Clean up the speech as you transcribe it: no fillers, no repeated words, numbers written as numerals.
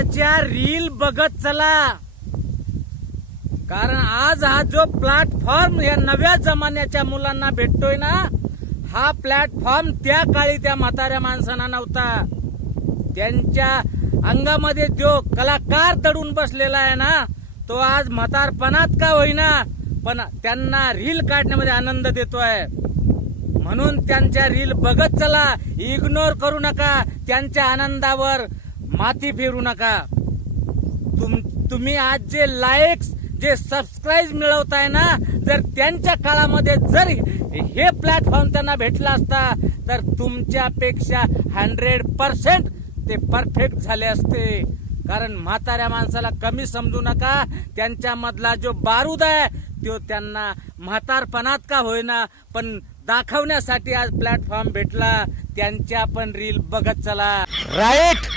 माझ्या रील बघत चला, कारण आज हा जो प्लॅटफॉर्म या नव्या जमान्याच्या मुलांना भेटतोय ना, हा प्लॅटफॉर्म त्या काळी त्या म्हाताऱ्या माणसांना नव्हता. त्यांच्या अंगामध्ये जो कलाकार दडून बसलेला आहे ना, तो आज म्हातारपणात का होईना पण त्यांना रील काढण्यामध्ये आनंद देतोय. म्हणून त्यांच्या रील बघत चला, इग्नोर करू नका, त्यांच्या आनंदावर माती फिरू नका. तुम्ही आज जे लाईक्स, जे सबस्क्राईब मिळवताय ना, जर त्यांच्या काळामध्ये जर हे प्लॅटफॉर्म त्यांना भेटला असता तर तुमच्यापेक्षा 100% ते परफेक्ट झाले असते. कारण म्हाताऱ्या माणसाला कमी समजू नका, त्यांच्या मधला जो बारूद आहे तो त्यांना म्हातारपणात का होईना पण दाखवण्यासाठी आज प्लॅटफॉर्म भेटला. त्यांच्या पण रील बघत चला. राईट.